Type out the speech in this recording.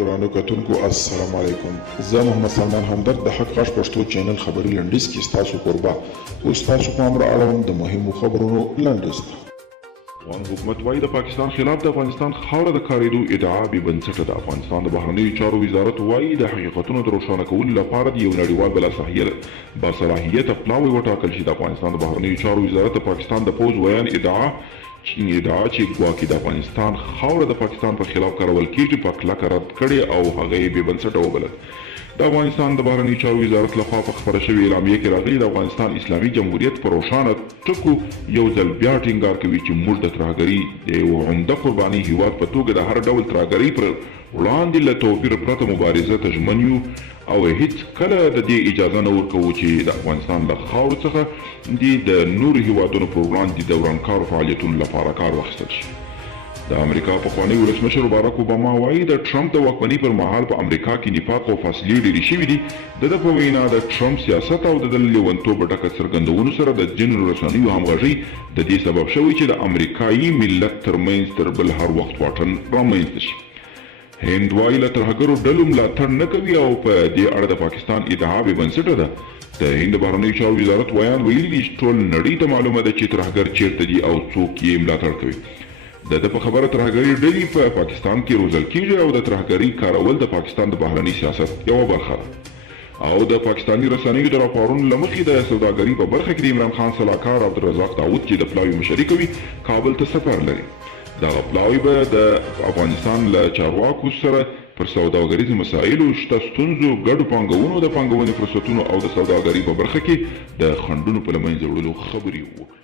ګرانو کتونکو السلام علیکم. زه محمد سلمان همدرد د حق غږ پښتو چینل خبري لنډیز کې ستاسو قربا اوس تاسو په امر اړوند د مهمو خبرونو لنډیز. افغان حکومت وايي د پاکستان خلاف د افغانستان خاوره د کاریدو ادعا بې بنسټه ده. افغانستان د بهرنیو چارو وزارت وايي د حقیقتونو د روښانه کولو لپاره د یو نړیوال باصلاحیته پلاوی وټاکل شي. د افغانستان د بهرنیو چارو وزارت د پاکستان د پوځ ویان ادعا چې ګواکې د افغانستان خاوره د پاکستان په خلاف کارول کیږي په کلکه رد کړې او هغه یې بې بنسټه وبلل. د افغانستان د بهرنیو چارو وزارت لخوا په خپره شوې اعلامیه کې راغلي د افغانستان اسلامي جمهوریت په روښانه ټکو یو ځل بیا ټینګار کوي چې موږ د ترهګرۍ د یو عمده قرباني هیواد په توګه د هر ډول ترهګرۍ پر وړاندې له توپیر پرته مبارزه ته ژمن یو او هیڅ کله د دې اجازه نه ورکوو چې د افغانستان له خاورو څخه د نورو هیوادونو پر وړاندې د ورانکارو فعالیتونو لپاره کار واخیستل شي. د امریکا پخوانی ولسمشر بارک اوباما وایي د ټرمپ د واکمنۍ پر مهال په امریکا کې نفاق او فاصلې ډېرې شوي دي. د ده په وینا د ټرمپ سیاست او د ده له لیونتوب ډکه څرګندونو سره د ځینو رسنیو همغږۍ د دې سبب شوی چې د امریکایي ملت ترمنځ تر بل هر وخت واټن رامنځته شي. هند وایي له ترهګرو ډلو ملاتړ نه کوي او په دې اړه د پاکستان ادعا بې بنسټه ده. د هند بهرنیو چارو وزارت ویان ویلي دي چې ټول نړۍ ته معلومه ده چې ترهګر چیرته دي او څوک یې ملاتړ کوي. د ده په خبره ترهګري ډلې په پاکستان کې روزل کیږي او د ترهګرۍ کارول د پاکستان د بهرني سیاست یوه برخه ده. او د پاکستاني رسنیو د راپورونو له مخې د سوداګرۍ په برخه کې د عمران خان سلاکار عبدالرزاق داود چې د پلاوي مشري کوي کابل ته سفر لري. دغه پلاوی به د افغانستان له چارواکو سره پر سوداګریزو مسایلو، شته ستونزو، ګډو پانګونو، د پانګونې فرصتونو او د سوداګرۍ په برخه کې د خنډونو په له منځه وړلو خبرې وکړي.